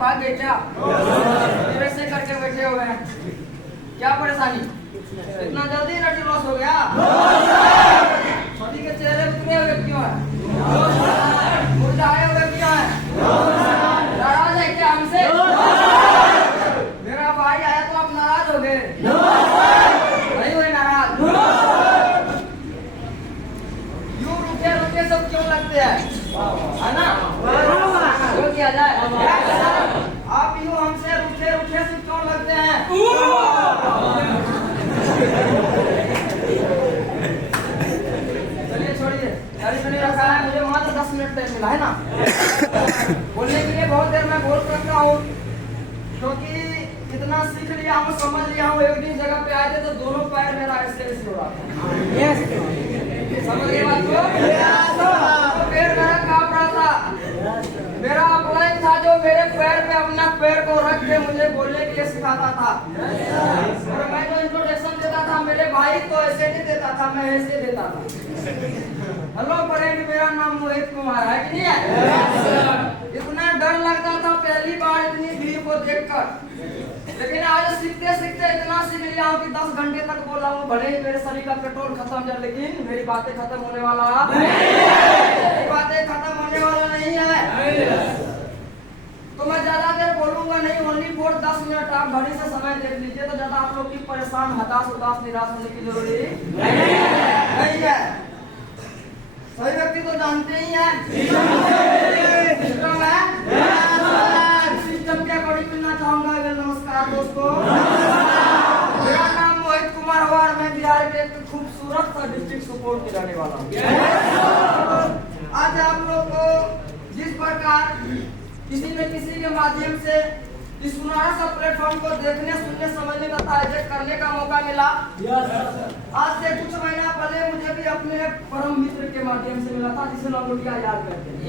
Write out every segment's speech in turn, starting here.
भाग गए क्या? वैसे करके बैठे हुए हैं, क्या परेशानी? इतना जल्दी एनर्जी लॉस हो गया? सभी के चेहरे उतरे हुए क्यों है? मुरझाए हुए क्यों है? नाराज है क्या हमसे? मेरा भाई आया तो आप नाराज हो गए? नहीं हुए नाराज? यूं रुके रुके सब क्यों लगते हैं, है ना? क्यों किया जाए? आप यूं हमसे रुके रुके से क्यों लगते हैं? चलिए छोड़िए, गाड़ी नहीं रखा है, मुझे मात्र 10 मिनट टाइम मिला है ना बोलने के लिए। बहुत देर मैं बोल सकता हूँ क्योंकि इतना सीख लिया हूँ, समझ लिया हूँ। एक दिन जगह पे आए थे तो दोनों पैर मेरा ऐसे हो रहा था, समझ गए बात को? पैर मेरा कांप रहा था। मेरा अपलाइन था जो मेरे पैर पे अपना पैर को रख के मुझे बोलने के लिए सिखाता था। और मैं जो इंट्रोडक्शन देता था मेरे भाई तो ऐसे नहीं देता था, मैं ऐसे देता था। हेलो फ्रेंड, मेरा नाम मोहित कुमार है कि नहीं है? इतना डर लगता था पहली बार इतनी भीड़ को देखकर, लेकिन आज सीखते सीखते इतना सीख लिया हूँ कि 10 घंटे तक बोला हूँ। भले ही मेरे शरीर का पेट्रोल खत्म जाए, लेकिन मेरी बातें खत्म होने वाला मेरी बातें खत्म होने वाला नहीं है। तो मैं ज्यादा देर बोलूंगा नहीं, ओनली फॉर 10 मिनट। आप घड़ी से समय देख लीजिए तो ज्यादा आप लोग की परेशान, हताश, उदास, निराश होने की जरूरी नहीं है। सही व्यक्ति तो जानते ही हैं सिस्टम है। सिस्टम के अकॉर्डिंग मिलना चाहूंगा। नमस्कार दोस्तों, मेरा नाम मोहित कुमार हुआ और मैं बिहार के एक खूबसूरत सा डिस्ट्रिक्ट सुपौल के रहने वाला हूँ। आज आप लोग को जिस प्रकार किसी न किसी के माध्यम से इस सुनहरा सा प्लेटफॉर्म को देखने, सुनने, समझने तथा एजेक्ट करने का मौका मिला। आज से कुछ महीना पहले मुझे भी अपने परम मित्र के माध्यम से मिला था, जिसे लंगोटिया याद करते हैं।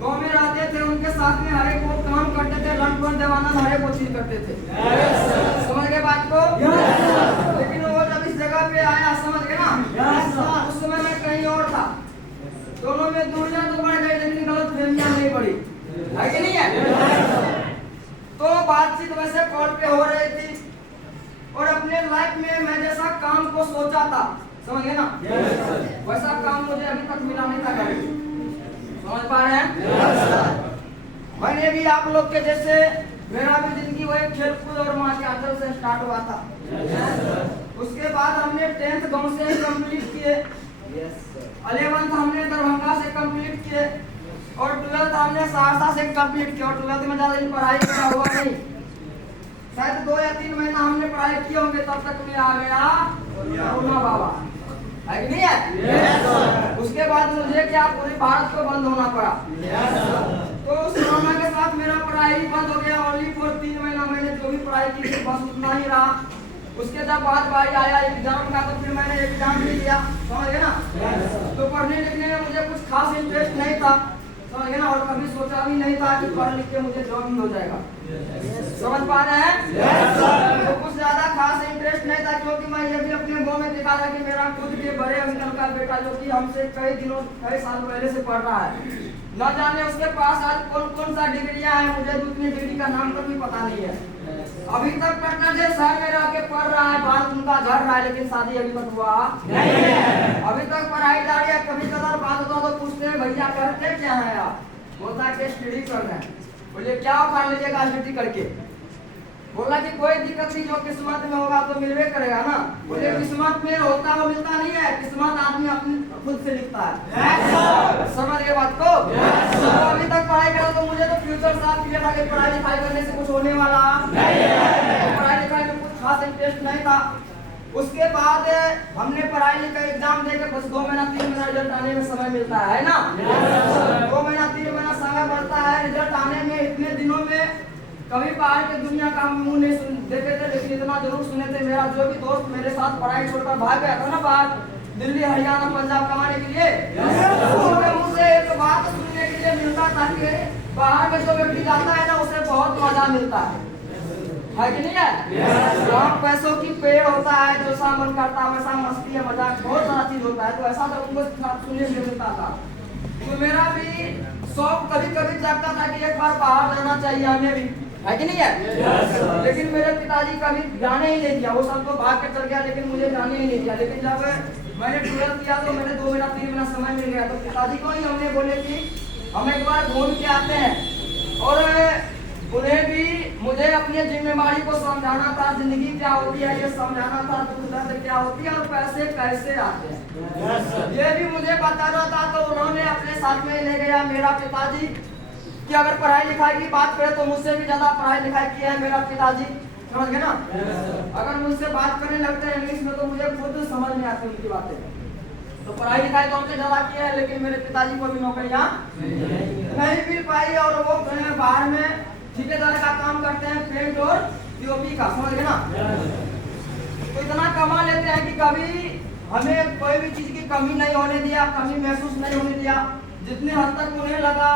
गाँव में रहते थे, उनके साथ में हर एक वो काम करते थे, लंडन देवानंद हर एक वो चीज करते थे। समझ गए बात को? लेकिन वो जब इस जगह पे आया, समझ गए ना, उस समय मैं कहीं और था। दोनों में दूरियां तो बढ़ गई, लेकिन गलत फहमियां नहीं बढ़ी, है कि नहीं है? तो बातचीत वैसे कॉल पे हो रही थी और अपने लाइफ में मैं जैसा काम को सोचा था, समझ गए ना, वैसा काम मुझे अभी तक मिला नहीं था कभी। समझ पा रहे हैं? मैंने भी आप लोग के जैसे, मेरा भी जिंदगी वही खेलकूद और माँ के आंचल से स्टार्ट हुआ था। उसके बाद हमने 10th गांव से कंप्लीट किए, 11th हमने दरभंगा से कंप्लीट किए और 12th हमने सहरसा से कंप्लीट किया। और 12th में ज्यादा दिन पढ़ाई करा हुआ नहीं, शायद 2 या 3 महीना हमने पढ़ाई किए होंगे, तब तक में आ गया कोरोना बाबा, है कि नहीं है? उसके बाद मुझे क्या पूरे भारत को बंद होना पड़ा। तो उस कोरोना के साथ मेरा पढ़ाई बंद हो गया। ओनली फॉर 3 महीना मैंने जो भी पढ़ाई की थी बस उतना ही रहा। उसके जब बाद बारी आया एग्जाम का, तो फिर मैंने एग्जाम भी दिया, समझ गए ना। तो पढ़ने लिखने में मुझे कुछ खास इंटरेस्ट नहीं था, समझ गए ना, और कभी सोचा भी नहीं था कि पढ़ लिख के मुझे जॉब भी हो जाएगा। समझ पा रहे हैं? तो कुछ ज्यादा खास इंटरेस्ट नहीं था, क्योंकि मैं ये भी अपने गाँव में देखा था कि मेरा खुद के बड़े अंकल का बेटा जो कि हमसे कई साल पहले से पढ़ रहा है, न जाने उसके पास आज कौन कौन सा डिग्रियां हैं, मुझे दूसरी डिग्री का नाम तक भी पता नहीं है। अभी तक पटना से शहर में रह के पढ़ रहा है, बात उनका घर रहा है, लेकिन शादी अभी तक हुआ नहीं है। अभी तक पढ़ाई जारी है। कभी कभार बात होता तो पूछते हैं भैया करते क्या है आप? बोलता है स्टडी कर रहे हैं। बोलिए क्या उखाड़ लीजिएगा स्टडी करके? बोला कि कोई दिक्कत नहीं, जो किस्मत में होगा तो मिलवे करेगा ना। बोले किस्मत में होता वो मिलता नहीं है, किस्मत आदमी अपने खुद से लिखता है। समझ गए बात को? तो अभी तक पढ़ाई करा तो मुझे तो फ्यूचर साफ क्लियर था कि पढ़ाई लिखाई करने से कुछ होने वाला नहीं है। पढ़ाई लिखाई में कुछ खास इंटरेस्ट नहीं था। उसके बाद हमने पढ़ाई लिखाई एग्जाम देकर बस 2 महीना 3 महीना रिजल्ट आने में समय मिलता है ना। 2 महीना 3 महीना समय बढ़ता है रिजल्ट आने में। इतने दिनों में कभी बाहर की दुनिया का हम मुंह नहीं देखे थे, लेकिन इतना जरूर सुने थे, मेरा जो भी दोस्त मेरे साथ पढ़ाई छोड़कर भाग गया था ना बाहर, दिल्ली हरियाणा पंजाब कमाने के लिए? उनके मुंह से एक बात सुनने के लिए मिलता था कि बाहर में जो व्यक्ति जाता है ना उसे बहुत मजा मिलता है कि नहीं है? वहाँ पैसों की पेड़ होता है, जो सा मन करता है वैसा मस्ती है, मजाक बहुत सारा चीज होता है, तो ऐसा तो उनको सुनने में मिलता था। तो मेरा भी शौक कभी कभी जागता था कि एक बार बाहर जाना चाहिए हमें भी, है कि नहीं है? लेकिन मेरे पिताजी कभी जाने ही नहीं दिया, वो सब तो भाग के चल गया लेकिन मुझे जाने ही नहीं दिया। लेकिन जब मैंने 12th किया तो मैंने 2 महीना 3 महीना समय मिल गया, तो पिताजी को ही हमने बोले कि हम एक बार घूम के आते हैं। और उन्हें भी मुझे अपनी जिम्मेवारी को समझाना था, जिंदगी क्या होती है ये समझाना था, दुख दर्द क्या होती है और पैसे कैसे आते हैं ये भी मुझे बताना था। तो उन्होंने अपने साथ में ले गया मेरा पिताजी कि अगर पढ़ाई लिखाई की बात करें तो मुझसे भी ज्यादा पढ़ाई लिखाई किया है मेरा पिताजी, समझ गए ना? अगर मुझसे बात करने लगते हैं इंग्लिश में तो मुझे खुद समझ में आती उनकी बातें। तो पढ़ाई लिखाई तो हमसे ज्यादा किया है, लेकिन मेरे पिताजी को भी नौकरियां नहीं मिल पाई और वो बाहर में ठेकेदार का काम करते हैं, पेंट और पीओपी का, समझ गए ना? तो इतना कमा लेते हैं कि कभी हमें कोई भी चीज की कमी नहीं होने दिया, कमी महसूस नहीं होने दिया। जितने हद तक उन्हें लगा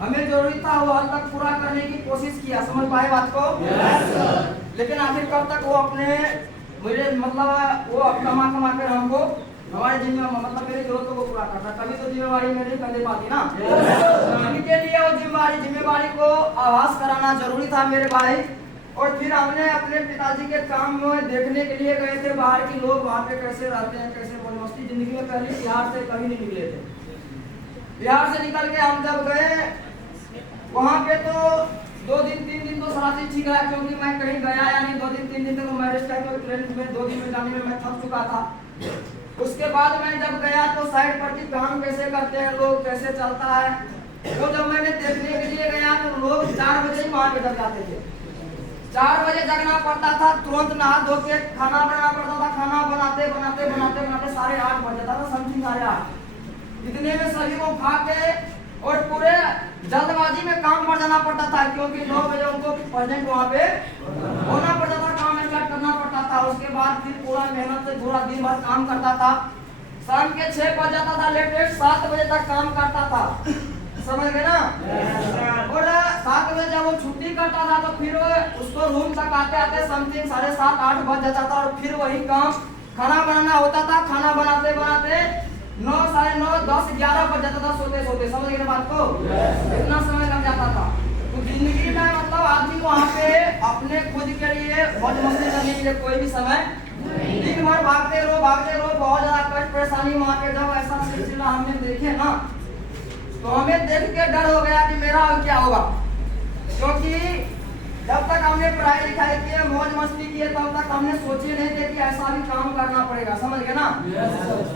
हमें जरूरी था वो हद तक पूरा करने की कोशिश किया, समझ पाए बात को? लेकिन आखिर कब तक वो अपने मुझे मतलब वो कमा कर हमको हमारे मतलब मेरी जरूरतों को पूरा करता, कभी तो जिम्मेवारी मेरी कंधे पाती ना। इनके लिए वो जिम्मेवारी को आभास कराना जरूरी था मेरे भाई। और फिर हमने अपने पिताजी के काम में देखने के लिए गए थे बाहर के लोग वहाँ पे कैसे रहते हैं, कैसे मौज-मस्ती। जिंदगी में पहले बिहार से कभी नहीं निकले थे। बिहार से निकल के हम जब गए वहाँ पे तो 2 दिन 3 दिन तो सारा चीज ठीक रहा, क्योंकि मैं कहीं गया या नहीं। 2 दिन 3 दिन तक मैरिज का ट्रेन में 2 दिन में जाने में मैं थक चुका था। उसके बाद मैं जब गया तो साइड पर की काम कैसे करते हैं लोग, कैसे चलता है, वो जब मैंने देखने के लिए गया तो लोग 4 बजे ही वहाँ पे जग जाते थे। 4 बजे जगना पड़ता था, तुरंत नहा धो के खाना बनाना पड़ता था। खाना बनाते 8:30 बज जाता था, समथिंग 8:30। इतने में सभी को खा के और पूरे जल्दबाजी में काम पर जाना पड़ता था, क्योंकि 9 बजे उनको प्रेजेंट वहाँ पे होना पड़ता था, काम स्टार्ट करना पड़ता था। उसके बाद फिर पूरा मेहनत से पूरा दिन भर काम करता था। शाम के 6 बज जाता था, लेटेस्ट 7 बजे तक काम करता था, समझ गए ना? और 7 बजे जब वो छुट्टी करता था तो फिर उसको रूम तक आते आते समथिंग 7:30 8 बज जाता था। और फिर वही काम खाना बनाना होता था। खाना बनाते बनाते 9 साढ़े 9 10 11 बज जाता था सोते सोते, समझ गए बात को? इतना समय लग जाता था। तो जिंदगी में मतलब आदमी वहाँ पे अपने खुद के लिए मौज मस्ती करने के लिए कोई भी समय दिन भर भागते रहो बहुत ज्यादा कष्ट परेशानी वहाँ पे। जब ऐसा सिलसिला हमने देखे ना तो हमें देख के डर हो गया कि मेरा अब क्या होगा, क्योंकि जब तक हमने पढ़ाई लिखाई की मौज मस्ती की तब तक हमने सोचे नहीं थे कि ऐसा भी काम करना पड़ेगा, समझ गए ना?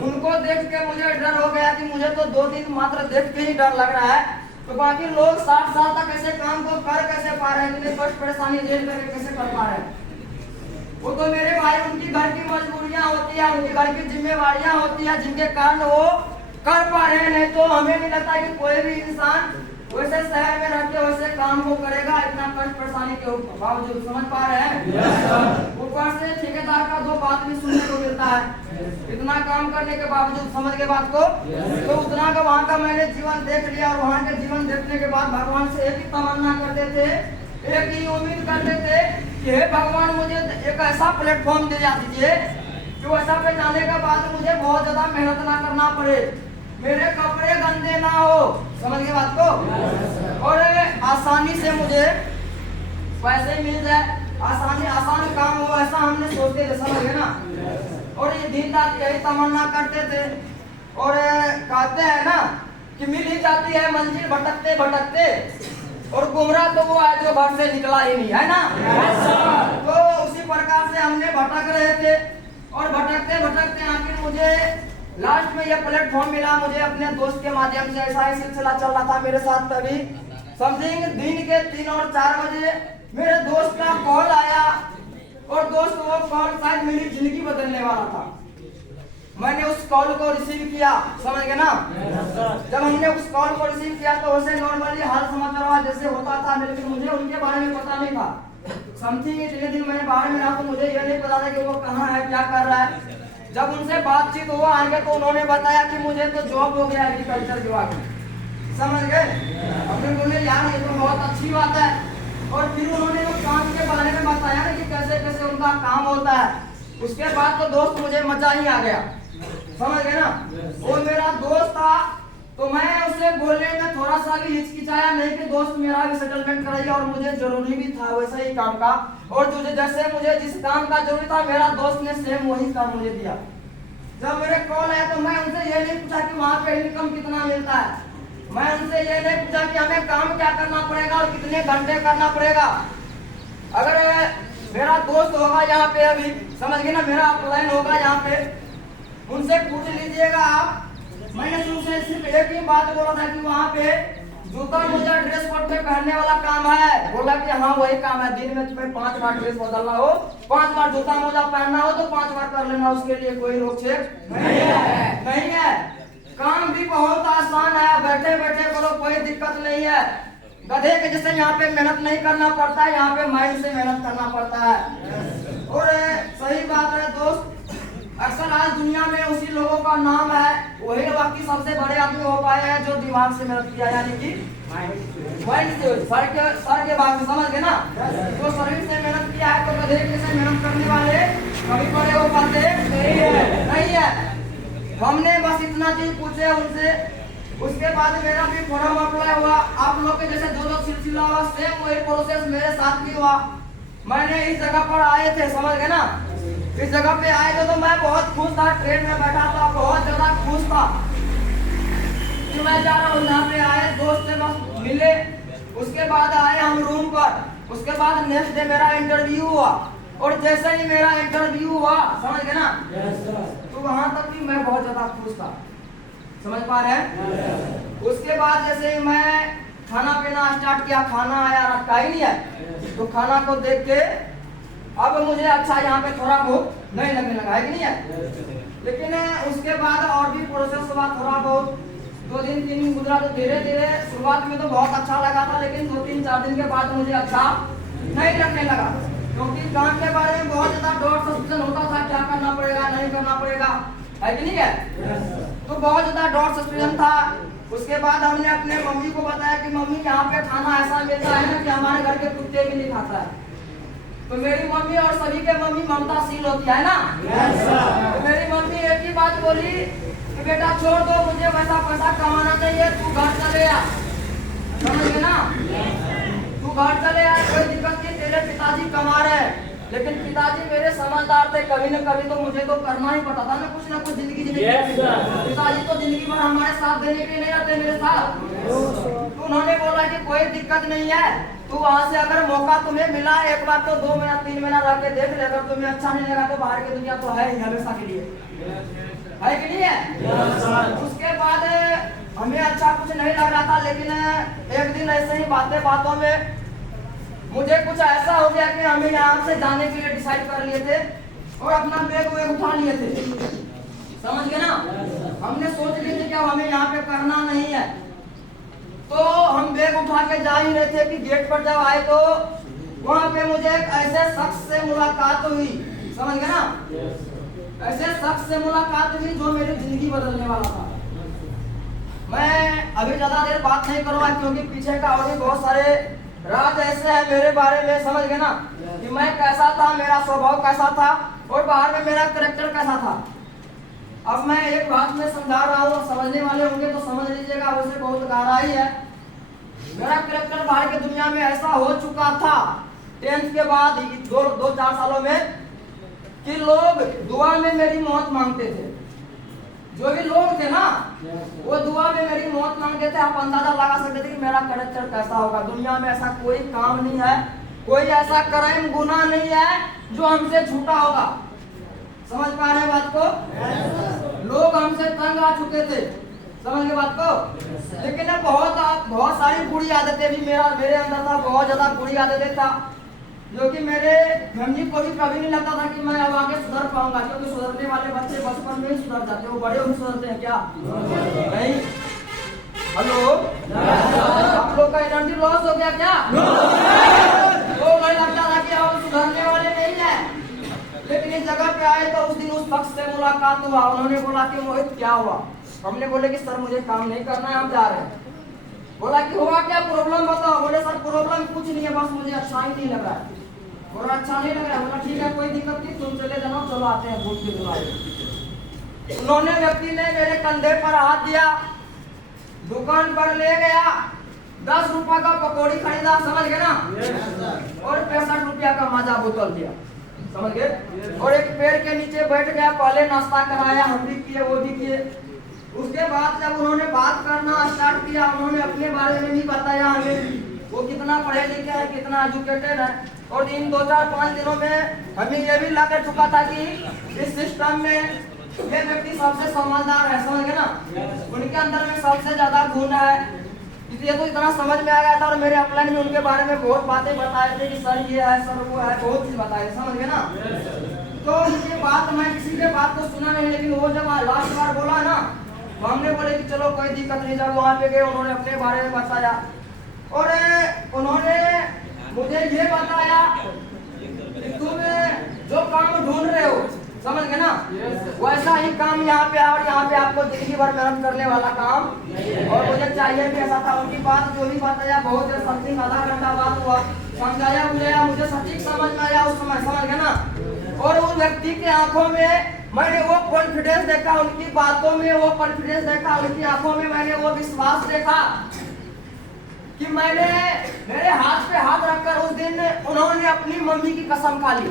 उनको देख के मुझे डर हो गया कि मुझे तो 2 दिन मात्र देख के ही डर लग रहा है, तो बाकी लोग 60 साल तक ऐसे काम को कर कैसे पा रहे हैं, इतने कष्ट परेशानी झेल करके कैसे कर पा रहे हैं? वो तो मेरे भाई उनकी घर की मजबूरियां होती है, उनकी घर की जिम्मेवारियां होती है, जिनके कारण वो कर पा रहे हैं। नहीं तो हमें नहीं लगता कि कोई भी इंसान वैसे शहर में रहते वैसे काम को करेगा, इतना कष्ट परेशानी के बावजूद, समझ पा रहे हैं? ऊपर से ठेकेदार का 2 बात भी सुनने को मिलता है, इतना काम करने के बावजूद, समझ के बात को? तो उतना का वहाँ का मैंने जीवन देख लिया। और वहाँ के जीवन देखने के बाद भगवान से एक ही तमन्ना करते थे, एक ही उम्मीद करते थे कि हे भगवान मुझे एक ऐसा प्लेटफॉर्म दे दीजिए जो ऐसा पे जाने के बाद मुझे बहुत ज्यादा मेहनत ना करना पड़े, मेरे कपड़े गंदे ना हो, समझ गए बात को? और आसानी से मुझे पैसे मिल जाए, आसान काम हो, ऐसा हमने सोचते थे, समझ गए ना? और ये दिन रात यही तमन्ना करते थे। और कहते हैं ना कि मिल ही जाती है मंजिल भटकते भटकते, और गुमराह तो वो है जो घर से निकला ही नहीं, है ना? तो उसी प्रकार से हमने भटक रहे थे और भटकते भटकते आखिर मुझे लास्ट में ये प्लेटफॉर्म मिला। मुझे अपने दोस्त के माध्यम से ऐसा ही सिलसिला चल रहा था मेरे साथ। तभी समथिंग दिन के 3 और 4 बजे मेरे दोस्त का कॉल आया, और दोस्त वो कॉल शायद मेरी जिंदगी बदलने वाला था। मैंने उस कॉल को रिसीव किया, समझ गए ना? जब हमने उस कॉल को रिसीव किया तो उसे नॉर्मली हाल समाचार जैसे होता था, लेकिन मुझे उनके बारे में पता नहीं था। समथिंग इतने दिन मैंने बाहर में रहा तो मुझे यह नहीं पता था कि वो कहाँ है, क्या कर रहा है। जब उनसे बातचीत हुआ आगे तो उन्होंने बताया कि मुझे तो जॉब हो गया एग्रीकल्चर विभाग में, समझ गए। अपने बोले यार ये तो बहुत अच्छी बात है। और फिर उन्होंने वो काम के बारे में बताया ना कि कैसे कैसे उनका काम होता है। उसके बाद तो दोस्त मुझे मजा ही आ गया, समझ गए ना। वो मेरा दोस्त था तो मैं उससे बोलने में थोड़ा सा भी हिचकिचाया नहीं कि दोस्त मेरा भी सेटलमेंट कराइए, और मुझे जरूरी भी था वैसा ही काम का। और तुझे जैसे मुझे जिस काम का जरूरी था मेरा दोस्त ने सेम वही काम मुझे दिया। जब मेरे कॉल आया तो मैं उनसे ये नहीं पूछा कि वहाँ पे इनकम कितना मिलता है, मैं उनसे ये नहीं पूछा कि हमें काम क्या करना पड़ेगा और कितने घंटे करना पड़ेगा। अगर मेरा दोस्त होगा यहाँ पे अभी, समझ गए ना, मेरा अपलाइन होगा यहाँ पे, उनसे पूछ लीजिएगा आप। मैंने उनसे सिर्फ एक ही बात बोला था कि वहाँ पे जूता मोजा ड्रेस कोड पे पहनने वाला काम है। बोला कि हाँ वही काम है, दिन में तुम्हें 5 बार ड्रेस बदलना हो, 5 बार जूता मोजा पहनना हो तो 5 बार कर लेना, उसके लिए कोई रोक छेक नहीं है। काम भी बहुत आसान है, बैठे बैठे करो, कोई दिक्कत नहीं है। गधे के जैसे यहाँ पे मेहनत नहीं करना पड़ता है, यहाँ पे माइंड से मेहनत करना पड़ता है। और सही बात है दोस्त, अक्सर आज दुनिया में उसी लोगों का नाम है, वही बाकी सबसे बड़े आदमी हो पाए हैं जो दिमाग से मेहनत किया, यानी कि माइंड से, सर के भाग से, समझ गए ना। जो शरीर से मेहनत किया है तो गधे के से मेहनत करने वाले कभी बड़े हो पाते नहीं है। हमने बस इतना चीज पूछे उनसे। उसके बाद मेरा भी फॉर्म अप्लाई हुआ, आप लोग के जैसे जो सिलसिला हुआ सेम वही प्रोसेस मेरे साथ भी हुआ। मैंने इस जगह पर आए थे, समझ गए ना, इस जगह पे आए थे तो मैं बहुत खुश था, ट्रेन में बैठा था, बहुत ज्यादा खुश था कि मैं जा रहा हूँ यहाँ पे। आए दोस्त से बस मिले, उसके बाद आए हम रूम पर। उसके बाद नेक्स्ट डे मेरा इंटरव्यू हुआ, और जैसे ही मेरा इंटरव्यू हुआ, समझ गए ना, तो वहां तक भी मैं बहुत ज्यादा खुश था, समझ पा रहे हैं। उसके बाद जैसे ही मैं खाना पीना स्टार्ट किया, खाना आया, रखा ही नहीं है, तो खाना को देख के अब मुझे अच्छा यहाँ पे थोड़ा बहुत नहीं लगने लगा है कि नहीं है। लेकिन उसके बाद और भी प्रोसेस हुआ, थोड़ा बहुत 2 दिन 3 दिन गुजरा, तो धीरे धीरे शुरुआत में तो बहुत अच्छा लगा था, लेकिन 2 3 4 दिन के बाद मुझे अच्छा नहीं लगने लगा, क्योंकि काम के बारे में बहुत ज्यादा डाउट सस्पेंशन होता था, क्या करना पड़ेगा नहीं करना पड़ेगा, है कि नहीं है। तो बहुत ज्यादा डाउट सस्पेंशन था। उसके बाद हमने अपने मम्मी को बताया कि मम्मी यहाँ पे खाना ऐसा मिलता है ना कि हमारे घर के कुत्ते भी नहीं खाता है। तो मेरी मम्मी और सभी के मम्मी ममताशील होती है ना, तो मेरी मम्मी एक ही बात बोली कि बेटा छोड़ दो, मुझे वैसा पैसा कमाना चाहिए, तू घर चले आ, समझ गए ना, तू घर चले आ, कोई दिक्कत नहीं, तेरे पिताजी कमा रहे हैं। लेकिन पिताजी मेरे समझदार थे, कभी न कभी तो मुझे तो करना ही पड़ता था ना कुछ ना कुछ जिंदगी पिताजी तो जिंदगी भर हमारे साथ देने के नहीं रहते मेरे साथ। तो उन्होंने बोला कि कोई दिक्कत नहीं है, तू वहाँ से अगर मौका तुम्हें मिला एक बार तो 2 महीना 3 महीना रह के देख ले, अगर तुम्हें अच्छा नहीं लगा तो बाहर की दुनिया तो है ही हमेशा के लिए, है कि नहीं है। उसके बाद हमें अच्छा कुछ नहीं लग रहा था, लेकिन एक दिन ऐसे ही बातों में मुझे कुछ ऐसा हो गया कि हमें यहाँ से जाने के लिए डिसाइड कर लिए थे और अपना बैग उठा लिए थे, समझ गए ना। हमने सोच लिए थे कि अब हमें यहाँ पे करना नहीं है, तो हम बैग उठा के जा ही रहे थे कि गेट पर जब आए तो वहाँ पे मुझे एक ऐसे शख्स से मुलाकात हुई, समझ गए ना, ऐसे शख्स से मुलाकात हुई जो मेरी जिंदगी बदलने वाला था। मैं अभी ज्यादा देर बात नहीं करूँगा क्योंकि पीछे का और भी बहुत सारे राज ऐसे हैं मेरे बारे में, समझ गए ना, कि मैं कैसा था, मेरा स्वभाव कैसा था और बाहर में मेरा कैरेक्टर कैसा था। अब मैं एक बात में समझा रहा हूँ, समझने वाले होंगे तो समझ लीजिएगा, वैसे बहुत गहराई है। मेरा कैरेक्टर बाहर की दुनिया में ऐसा हो चुका था 10th के बाद 2-4 सालों में कि लोग दुआ में मेरी मौत मांगते थे। जो भी लोग थे ना वो दुआ में मेरी मौत मांगते थे। आप अंदाजा लगा सकते थे कि मेरा कैरेक्टर कैसा होगा। दुनिया में ऐसा कोई काम नहीं है, कोई ऐसा क्राइम गुनाह नहीं है जो हमसे छूटा होगा, समझ पा रहे हैं बात को। लोग हमसे तंग आ चुके थे, समझ गए बात को। लेकिन बहुत सारी बुरी आदतें भी मेरे अंदर था, बहुत ज्यादा बुरी आदतें था जो कि मेरे मम्मी को भी कभी नहीं लगता था कि मैं अब आगे सुधर पाऊंगा, क्योंकि सुधरने वाले बच्चे बचपन में ही सुधर जाते हैं, वो बड़े होकर सुधरते हैं क्या? नहीं। हेलो, आप लोग का एनर्जी लॉस हो गया क्या? तो मुझे लगता था कि हम सुधरने वाले नहीं है, लेकिन इस जगह पे आए तो उस दिन उस शख्स से मुलाकात हुआ। उन्होंने बोला कि मोहित क्या हुआ? हमने बोले कि सर मुझे काम नहीं करना है, हम जा रहे हैं। बोला कि हुआ क्या, प्रॉब्लम बताओ। बोले सर प्रॉब्लम कुछ नहीं है, बस मुझे अच्छा ही नहीं लग रहा है। बोला अच्छा नहीं लग रहा है? बोला ठीक है कोई दिक्कत नहीं, तुम चले जाना, चलो आते हैं भूत की दुआई। उन्होंने व्यक्ति ने मेरे कंधे पर हाथ दिया, दुकान पर ले गया, 10 रुपए का पकौड़ी खरीदा, समझ गए ना, और 65 रुपया का माजा बोतल दिया, समझ गए। और एक पेड़ के नीचे बैठ गया, पहले नाश्ता कराया, हम भी किए वो भी किए। उसके बाद जब उन्होंने बात करना स्टार्ट किया, उन्होंने अपने बारे में भी बताया हमें, वो कितना पढ़े लिखे हैं, कितना एजुकेटेड है। और इन 2-4-5 दिनों में हमें ये भी लग चुका था कि इस सिस्टम में ये व्यक्ति सबसे समझदार है, समझ गए ना, उनके अंदर में सबसे ज्यादा गुण है। ये तो इतना समझ में आ गया था। और मेरे अपलाइन में उनके बारे में बहुत बातें बताए थे कि सर ये है, सर वो है, बहुत चीज बताए, समझ गए ना। तो उनकी बात मैं किसी के बात को सुना नहीं, लेकिन वो जब लास्ट बार बोला ना, तो हमने बोले कि चलो कोई दिक्कत नहीं। जब वहाँ पे गए उन्होंने अपने बारे में बताया, और उन्होंने मुझे ये बताया कि तुम जो काम ढूंढ रहे हो, समझ गए ना, वैसा ही काम यहाँ पे, और यहाँ पे आपको जिंदगी भर मेहनत करने वाला काम, और मुझे चाहिए भी ऐसा था। उनकी बात जो भी बताया, बहुत देर समथिंग आधा घंटा बात हुआ, समझाया बुझाया, मुझे सटीक समझ में आया उस समय, समझ गए ना। और उस व्यक्ति के आंखों में मैंने वो कॉन्फिडेंस देखा, उनकी बातों में वो कॉन्फिडेंस देखा, उनकी आंखों में मैंने वो विश्वास देखा कि मैंने मेरे हाथ पे हाथ रखकर उस दिन उन्होंने अपनी मम्मी की कसम खा ली।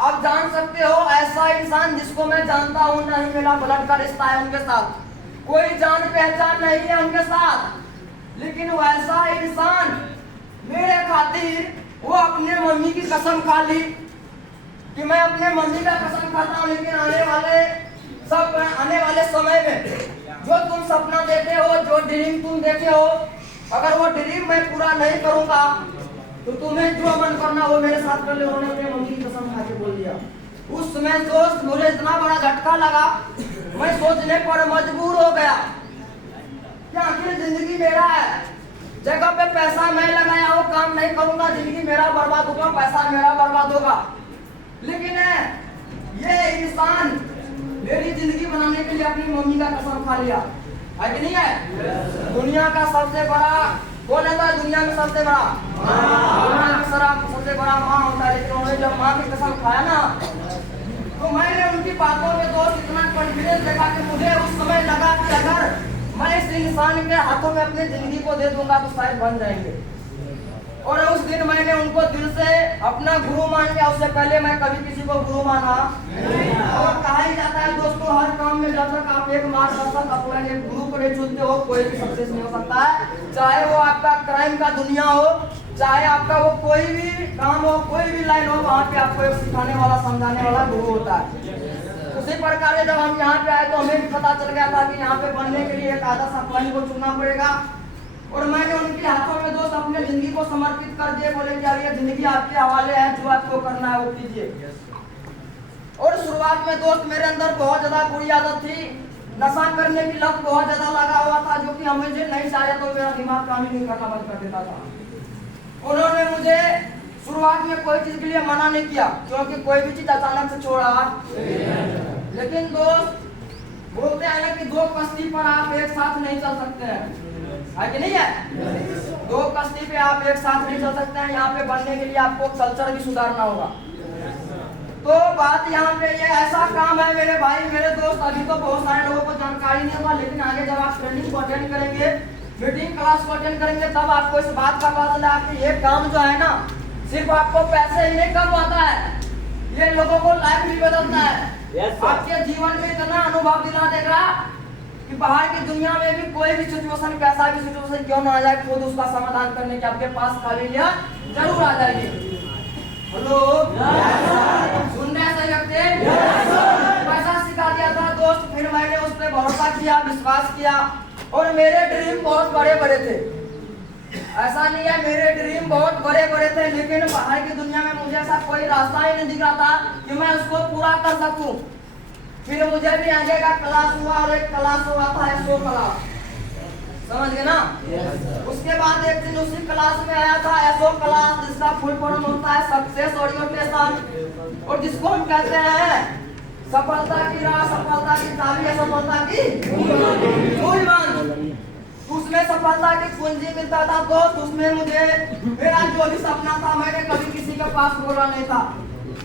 आप जान सकते हो, ऐसा इंसान जिसको मैं जानता हूं, नहीं मेरा ब्लड का रिश्ता है उनके साथ, कोई जान पहचान नहीं है उनके साथ, लेकिन वैसा इंसान मेरे खातिर वो अपने मम्मी की कसम खा ली कि मैं अपने मम्मी का कसम खाता हूं, लेकिन आने वाले समय में जो तुम सपना देते हो, जो ड्रीम तुम देते हो, अगर वो ड्रीम मैं पूरा नहीं करूंगा तो तुम्हें जो मन करना वो मेरे साथ कर ले। उन्होंने अपने मम्मी की कसम खा के बोल दिया। उस समय दोस्त मुझे इतना बड़ा झटका लगा, मैं सोचने पर मजबूर हो गया कि आखिर जिंदगी मेरा है, जगह पे पैसा मैं लगाया वो काम नहीं करूंगा, जिंदगी मेरा बर्बाद होगा, पैसा मेरा बर्बाद होगा। लेकिन ये इंसान मेरी जिंदगी बनाने के लिए अपनी मम्मी का कसम खा लिया, है कि नहीं है? दुनिया का सबसे बड़ा कौन है? दुनिया में सबसे बड़ा दुनिया में सबसे बड़ा माँ होता है, लेकिन उन्होंने जब माँ की कसम खाया ना, तो मैंने उनकी बातों में दोस्त इतना कॉन्फिडेंस देखा कि मुझे उस समय लगा कि अगर मैं इस इंसान के हाथों में अपनी जिंदगी को दे दूंगा तो शायद बन जाएंगे। और उस दिन मैंने उनको दिल से अपना गुरु मान लिया। उससे पहले मैं कभी किसी को गुरु माना। और कहा ही जाता है दोस्तों, हर काम में जब तक आप एक मार्गदर्शक अपना एक गुरु को नहीं चुनते हो, कोई भी सक्सेस नहीं हो सकता है। चाहे वो आपका क्राइम का दुनिया हो, चाहे आपका वो कोई भी काम हो, कोई भी लाइन हो, वहाँ पे आपको एक सिखाने वाला, समझाने वाला गुरु होता है। उसी प्रकार जब हम यहाँ पे आए तो हमें भी पता चल गया था कि यहाँ पे बनने के लिए एक आदर्श अपलाइन को चुनना पड़ेगा। और मैंने उनके हाथों में दोस्त अपने जिंदगी को समर्पित कर दिए, बोले कि अब ये जिंदगी आपके हवाले है, जो आपको करना है वो कीजिए। और शुरुआत में दोस्त मेरे अंदर बहुत ज्यादा बुरी आदत थी, नशा करने की लत बहुत ज्यादा लगा हुआ था, जो कि हमें जो नहीं चाहिए तो मेरा दिमाग काम ही नहीं करना बंद कर देता था। उन्होंने मुझे शुरुआत में कोई चीज के लिए मना नहीं किया, क्योंकि कोई भी चीज अचानक से छोड़ा। लेकिन दोस्त बोलते हैं ना कि दो कश्ती पर आप एक साथ नहीं चल सकते हैं, है कि नहीं है? दो कश्ती पे आप एक साथ नहीं चल सकते हैं। यहाँ पे बनने के लिए आपको कल्चर भी सुधारना होगा। तो बात यहाँ पे ये ऐसा काम है मेरे भाई, मेरे दोस्त, अभी तो बहुत सारे लोगों को जानकारी नहीं होगा, लेकिन आगे जब आप ट्रेनिंग को अटेंड करेंगे, मीटिंग क्लास को अटेंड करेंगे, तब आपको इस बात का पता चला कि ये काम जो है ना, सिर्फ आपको पैसे ही नहीं कमाता है, ये लोगों को लाइफ भी बदलता है। आपके जीवन में इतना अनुभव दिला देगा कि बाहर की दुनिया में भी कोई भी सिचुएशन, कैसा भी सिचुएशन क्यों ना आ जाए, खुद उसका समाधान करने के आपके पास काबिलियत जरूर आ जाएगी। हेलो, सुन रहे हैं सही? पैसा सिखा दिया था दोस्त, फिर मैंने उस पर भरोसा किया, विश्वास किया, और मेरे ड्रीम बहुत बड़े बड़े थे। ऐसा नहीं है, मेरे ड्रीम बहुत बड़े बड़े थे, लेकिन बाहर की दुनिया में मुझे ऐसा कोई रास्ता ही नहीं दिख रहा था कि मैं उसको पूरा कर सकूं। फिर मुझे भी आगे का क्लास हुआ, और एक क्लास हुआ था एसओ क्लास, समझ गए ना? उसके बाद एक दिन उसी क्लास में आया था एसओ क्लास, जिसका फुल फॉर्म होता है सक्सेस ओरिएंटेशन, और जिसको हम कहते हैं सफलता की राह, सफलता की चाबी है सफलता की मूलमंत्र। उसमें सफलता की कुंजी मिलता था दोस्त। उसमें मुझे मेरा जो भी सपना था मैंने कभी किसी के पास बोला नहीं था,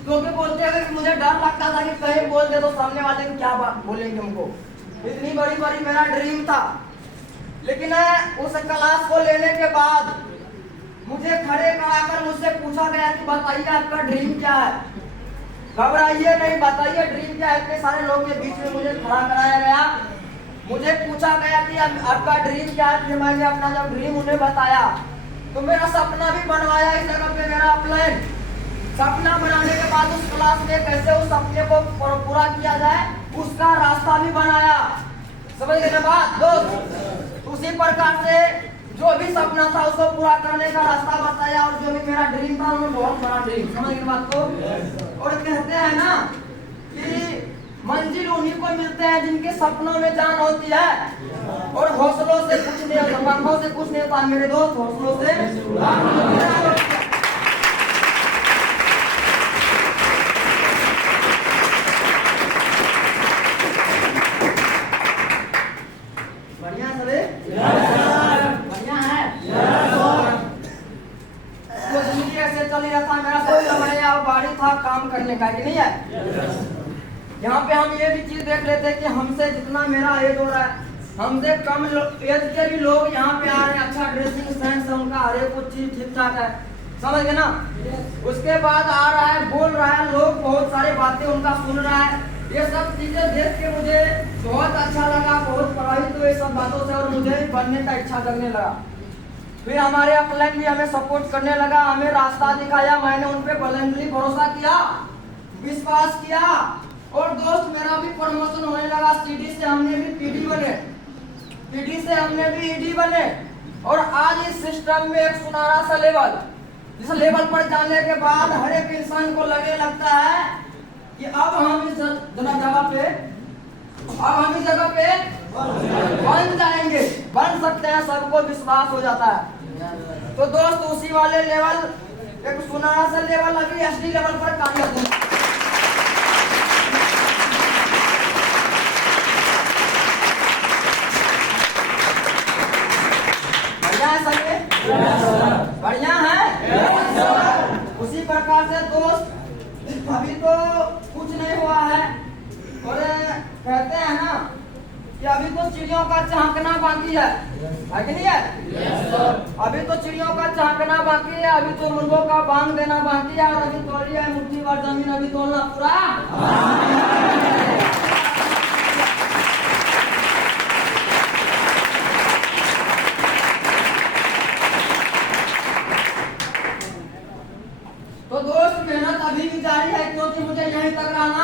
क्योंकि बोलते हुए मुझे डर लगता था कि कहीं बोल दे तो सामने वाले को क्या बात बोलेंगे हमको। इतनी बड़ी बड़ी मेरा ड्रीम था। लेकिन उस क्लास को लेने के बाद मुझे खड़े कराकर मुझसे पूछा गया कि बताइए आपका ड्रीम क्या है। घबराइए नहीं, बताइए ड्रीम क्या है। इतने सारे लोग के बीच में मुझे खड़ा कराया गया। मुझे पूछा गया कि आपका ड्रीम क्या है। फिर मैंने अपना जब ड्रीम उन्हें बताया तो मेरा सपना भी बनवाया इस जगह पे मेरा अपलाइन। सपना बनाने के बाद उस क्लास में कैसे उस सपने को पूरा किया जाए उसका रास्ता भी बनाया। समझ गए ना बात दोस्त। उसी प्रकार से जो भी सपना था उसको पूरा करने का रास्ता बताया, और जो भी मेरा ड्रीम था वो बहुत बड़ा ड्रीम। समझ गए बात को। और कहते हैं ना कि मंजिल उन्हीं को मिलते हैं जिनके सपनों में जान होती है, और हौसलों से कुछ नहीं होता, पंखों से कुछ नहीं होता मेरे दोस्त, हौसलों से। बढ़िया सभी बढ़िया है। तो जिंदगी ऐसे चल ही रहा था। मेरा सपना बढ़िया बाड़ी था काम करने का, कि नहीं है। यहाँ पे हम ये भी चीज देख लेते हैं कि हमसे जितना मेरा एज हो रहा है, हमसे कम एज के भी लोग यहाँ पे आ रहे हैं। अच्छा ड्रेसिंग सेंस है उनका, हर एक कुछ चीज ठीक ठाक है। समझ गए ना। उसके बाद आ रहा है, बोल रहा है, लोग बहुत सारी बातें उनका सुन रहा है। ये सब चीजें देख के मुझे बहुत अच्छा लगा, बहुत प्रभावित हुए सब बातों से, और मुझे भी बनने का इच्छा करने लगा। फिर हमारे अपलाइन भी हमें सपोर्ट करने लगा, हमें रास्ता दिखाया। मैंने उन पे ब्लाइंडली भरोसा किया, विश्वास किया, और दोस्त मेरा भी प्रमोशन होने लगा। सीडी से हमने भी पीडी बने, पीडी से हमने भी ईडी बने, और आज इस सिस्टम में एक सुनहरा सा लेवल, जिस लेवल पर जाने के बाद हर एक इंसान को लगता है कि अब हम इस जगह पे बन जाएंगे, बन सकते हैं, सबको विश्वास हो जाता है। तो दोस्त उसी वाले लेवल, एक सुनहरा सा लेवल अभी एसडी लेवल पर कार्यरत है। बढ़िया है। उसी प्रकार से दोस्त अभी तो कुछ नहीं हुआ है, और कहते हैं ना कि अभी तो चिड़ियों का झांकना बाकी है कि नहीं है। अभी तो चिड़ियों का झांकना बाकी है, अभी तो मुर्गों का बांग देना बाकी है, और अभी तोड़ी है मुट्ठी भर जमीन, अभी तोड़ना पूरा। तो दोस्त मेहनत अभी भी जारी है, क्योंकि मुझे यहीं तक रहना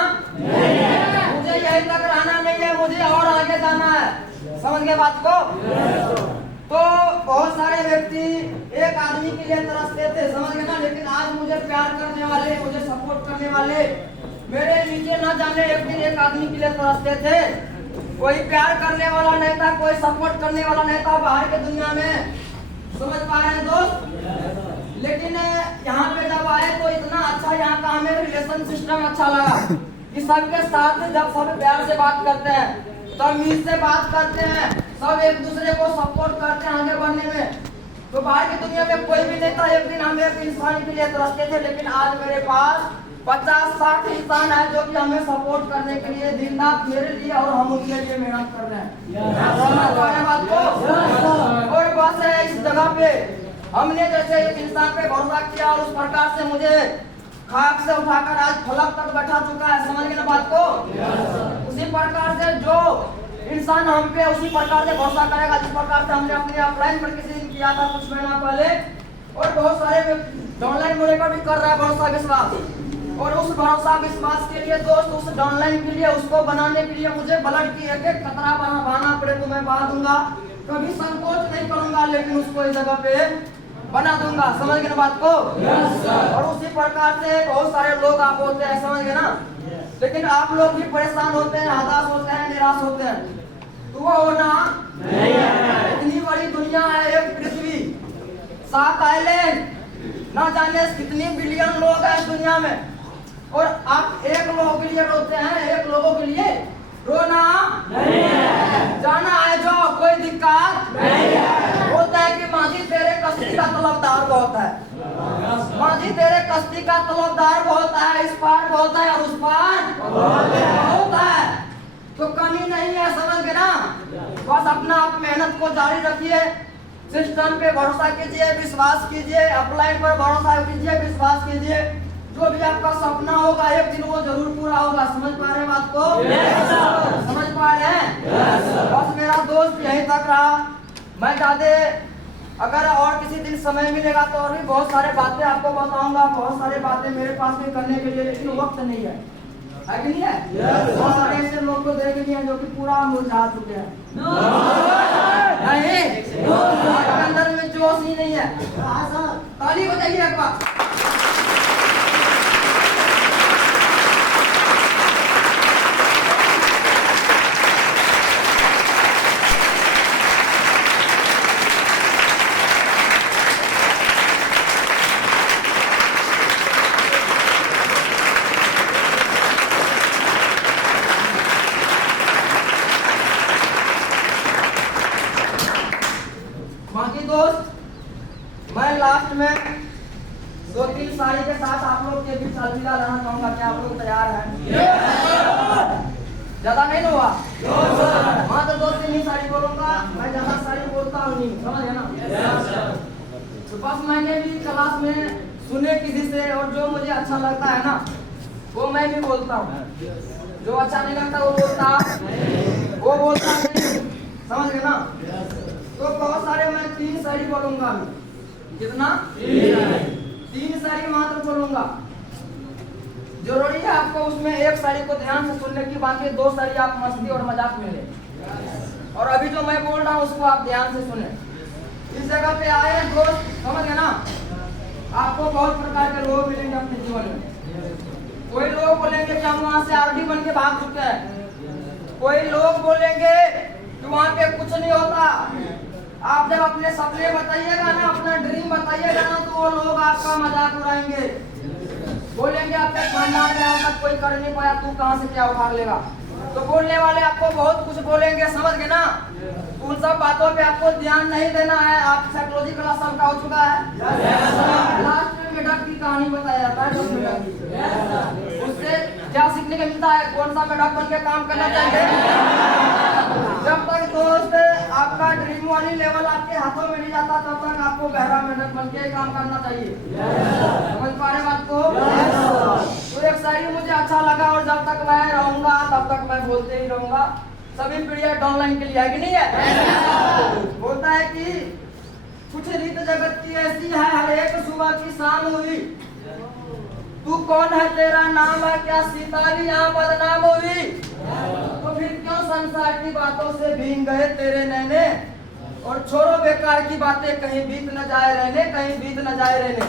मुझे यहीं तक रहना नहीं है, मुझे और आगे जाना है। समझ गए बात को। तो बहुत सारे व्यक्ति एक आदमी के लिए तरसते थे, समझ गए ना। लेकिन आज मुझे प्यार करने वाले, मुझे सपोर्ट करने वाले, मेरे नीचे न जाने एक दिन एक आदमी के लिए तरसते थे। कोई प्यार करने वाला नहीं था, कोई सपोर्ट करने वाला नहीं था बाहर की दुनिया में। समझ पा रहे हैं दोस्त। लेकिन यहाँ पे जब आए तो इतना अच्छा यहाँ का हमें रिलेशन सिस्टम अच्छा लगा कि सबके साथ जब सब प्यार से बात करते हैं, तमीज से बात करते हैं, सब एक दूसरे को सपोर्ट करते हैं आगे बढ़ने में। तो बाहर की दुनिया में कोई भी नहीं था। एक दिन हम एक इंसान के लिए तरसते थे, लेकिन आज मेरे पास 50-60 इंसान है जो कि हमें सपोर्ट करने के लिए दिन रात मेरे लिए और हम उनके लिए मेहनत कर रहे हैं। बात को। और बस है इस जगह पे हमने जैसे एक इंसान पे भरोसा किया, और उस प्रकार से मुझे खाक से उठाकर आज फलक तक बैठा चुका है। समझ गए ना बात को। उसी प्रकार से जो इंसान हम पे उसी प्रकार से भरोसा करेगा जिस प्रकार से हमने अपने अपलाइन पर किसी दिन किया था कुछ महीना पहले, और बहुत सारे ऑनलाइन मुझे पर भी कर रहा है भरोसा विश्वास। और उस भरोसा विश्वास के लिए दोस्त, उस ऑनलाइन के लिए, उसको बनाने के लिए मुझे ब्लड की एक एक कतरा बहाना पड़े तो मैं बहा दूंगा, कभी संकोच नहीं करूंगा, लेकिन उसको इस जगह पे बना दूंगा। समझ गए ना बात को। और उसी प्रकार से बहुत सारे लोग आप होते हैं, समझ गए ना। लेकिन आप लोग भी परेशान होते हैं, हताश होते हैं, निराश होते हैं, तो वो होना नहीं है। इतनी बड़ी दुनिया है, एक पृथ्वी, 7 आइलैंड, ना जाने कितनी बिलियन लोग हैं इस दुनिया में। और आप एक लोगों के लिए रोते हैं, एक लोगों के लिए रोना नहीं है। जाना है जो कोई दिक्कत नहीं है। होता है कि मांझी तेरे कश्ती का तलबदार बहुत है, मांझी तेरे कश्ती का तलबदार बहुत है, इस पार बहुत है और उस पार बहुत है, तो कमी नहीं है, समझ गए ना। बस अपना आप मेहनत को जारी रखिए, सिस्टम पे भरोसा कीजिए, विश्वास कीजिए, अपलाइन पर भरोसा कीजिए, विश्वास कीजिए। जो भी आपका सपना होगा एक दिन वो जरूर पूरा होगा। समझ पा रहे हैं बात को? समझ पा रहे हैं? बस मेरा दोस्त यहीं तक रहा। मैं ज्यादा अगर और किसी दिन समय मिलेगा तो और भी बहुत सारे बातें आपको बताऊंगा, बहुत सारे बातें मेरे पास भी करने के लिए, लेकिन वक्त नहीं है कि नहीं है? बहुत सारे ऐसे लोग को देख लिए जो कि पूरा मुरझा चुके हैं, नहीं अंदर में जोश ही नहीं है। ताली बजाइए एक बार। बाकी दोस्त मैं लास्ट में 2-3 साड़ी के साथ आप लोग के बीच अलविदा लेना चाहूंगा। क्या आप लोग तैयार हैं? ज्यादा नहीं ना हुआ, मात्र 2-3 ही साड़ी बोलूंगा, मैं ज्यादा साड़ी बोलता हूँ नहीं, समझ है ना। तो बस मैंने भी क्लास में सुने किसी से, और जो मुझे अच्छा लगता है ना वो मैं भी बोलता हूँ, जो अच्छा नहीं लगता वो बोलता नहीं, समझ गए ना। तो बहुत सारे मैं 3 साड़ी बोलूंगा। कितना? 3 साड़ी मात्र बोलूंगा। जरूरी है आपको उसमें एक साड़ी को ध्यान से सुनने की, बाकी 2 साड़ी आप मस्ती और मजाक में ले, और अभी जो मैं बोल रहा हूँ उसको आप ध्यान से सुने। इस जगह पे आए दोस्त, समझ गए ना। आपको बहुत प्रकार के लोग मिलेंगे अपने जीवन में। कोई लोग बोलेंगे कि हम वहां से आरडी बन के भाग चुके हैं, कोई लोग बोलेंगे कि वहां पे कुछ नहीं होता। आप जब अपने सपने बताइएगा ना, अपना ड्रीम बताइएगा ना, तो वो लोग आपका मजाक उड़ाएंगे, बोलेंगे आपके खानदान में आज तक कोई कर नहीं पाया, तू कहां से क्या उखाड़ लेगा। तो बोलने वाले आपको बहुत कुछ बोलेंगे, समझ गए ना। उन सब बातों पे आपको ध्यान नहीं देना है। आप साइकोलॉजी क्लास सबका हो चुका है। लास्ट में मेढक की कहानी बताया जाता है, उससे क्या सीखने को मिलता है, कौन सा मेढक बन के काम करना चाहिए। जब तक दोस्त आपका ड्रीम वाली लेवल आपके हाथों में नहीं जाता, तब तक आपको बहरा मेढक बन के काम करना चाहिए। समझ पा रहे बात को? तो एक शायरी मुझे अच्छा लगा, और जब तक मैं रहूंगा तब तक मैं बोलते ही रहूंगा। सभी पीरियड ऑनलाइन के लिए है कि नहीं है? बोलता है कि कुछ रीत जगत की ऐसी है, हर एक सुबह की शाम हुई, तू कौन है तेरा नाम है, क्या सीता भी यहाँ बदनाम हुई। तो फिर क्यों संसार की बातों से भीग गए तेरे नैने, और छोड़ो बेकार की बातें, कहीं बीत न जाए रहने, कहीं बीत न जाए रहने।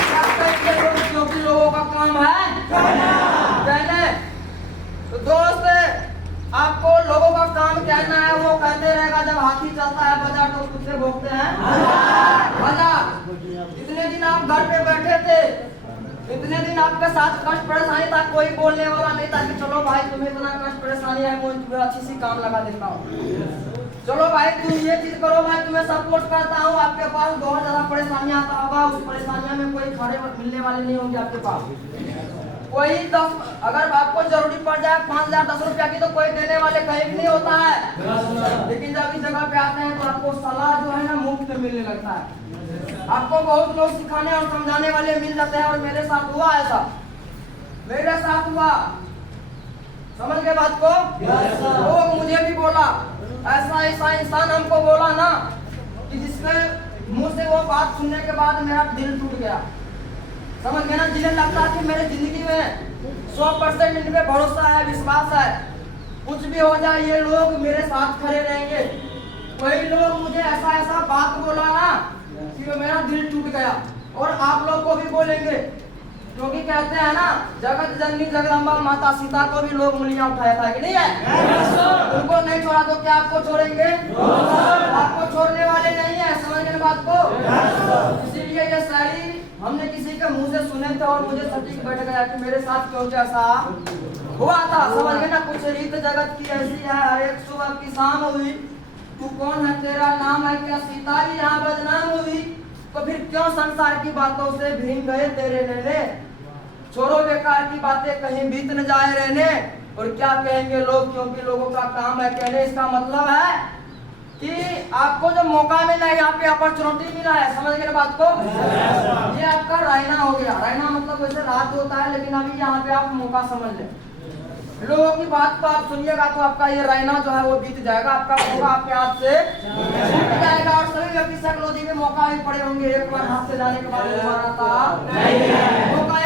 क्या कहेंगे लोग, क्योंकि लोगों का काम है कहने। तो दोस्त आपको लोगों का काम कहना है, वो कहते रहेगा। जब हाथी चलता है बाजार तो कुत्ते भोंकते हैं बाजार। इतने दिन आप घर पे बैठे थे, इतने दिन आपके साथ कष्ट परेशानी था, कोई बोलने वाला नहीं था कि चलो भाई तुम्हें इतना कष्ट परेशानी है, मैं तुम्हें अच्छी सी काम लगा देता हूँ, चलो भाई तुम ये चीज करो, मैं तुम्हें सपोर्ट करता हूँ। आपके पास बहुत ज्यादा परेशानियां आता होगा, उस परेशानियों में कोई खड़े मिलने वाले नहीं होंगे आपके पास। कोई 10 अगर आपको जरूरी पड़ जाए 5,000 10 रुपया की, तो कोई देने वाले कहीं भी नहीं होता है। लेकिन जब इस जगह पे आते हैं तो आपको सलाह जो है ना मुफ्त में मिलने लगता है। आपको बहुत लोग सिखाने और समझाने वाले मिल जाते हैं, और मेरे साथ हुआ ऐसा, मेरे साथ हुआ। समझ गए बात को? लोग मुझे भी बोला, ऐसा इंसान हमको बोला ना कि जिसके मुंह से वो बात सुनने के बाद मेरा दिल टूट गया। समझ गए ना। जिन्हें लगता कि मेरे जिंदगी में 100% इन पे भरोसा है, विश्वास है, कुछ भी हो जाए ये लोग मेरे साथ खड़े रहेंगे। वही लोग मुझे ऐसा बात बोला ना कि मेरा दिल टूट गया, और आप लोग को भी बोलेंगे, क्योंकि कहते हैं ना जगत जननी जगदम्बा माता सीता को भी लोग उंगलियां उठाया था कि नहीं है। उनको नहीं छोड़ा तो क्या आपको छोड़ेंगे? आपको छोड़ने वाले नहीं है। समझ गए बात को? इसीलिए ये हमने किसी के मुंह से सुने थे और मुझे सटीक बैठ गया कि मेरे साथ क्यों ऐसा हुआ था। समझ गए ना, कुछ रीत जगत की ऐसी है। हर एक सुबह की शाम हुई, तू कौन है, तेरा नाम है क्या, सीता जी यहाँ बदनाम हुई। तो फिर क्यों संसार की बातों से भीग गए तेरे नैने। छोड़ो बेकार की बातें, कहीं बीत न जाए रहने। और क्या कहेंगे लोग, क्योंकि लोगों का काम है कहने। इसका मतलब है कि आपको जो मौका मिला है, यहाँ पे अपॉर्चुनिटी मिला है, समझ गए बात को। ये आपका रायना हो गया। रायना मतलब वैसे रात होता है, लेकिन अभी यहाँ पे आप मौका समझ लें। लोगों की बात को आप सुनिएगा तो आपका ये रायना जो है वो बीत जाएगा, आपका मौका आपके हाथ से छूट जाएगा। और सभी व्यक्ति साइकोलॉजी में मौका ही पड़े होंगे, एक बार हाथ से जाने के बाद दोबारा आता नहीं है। मौका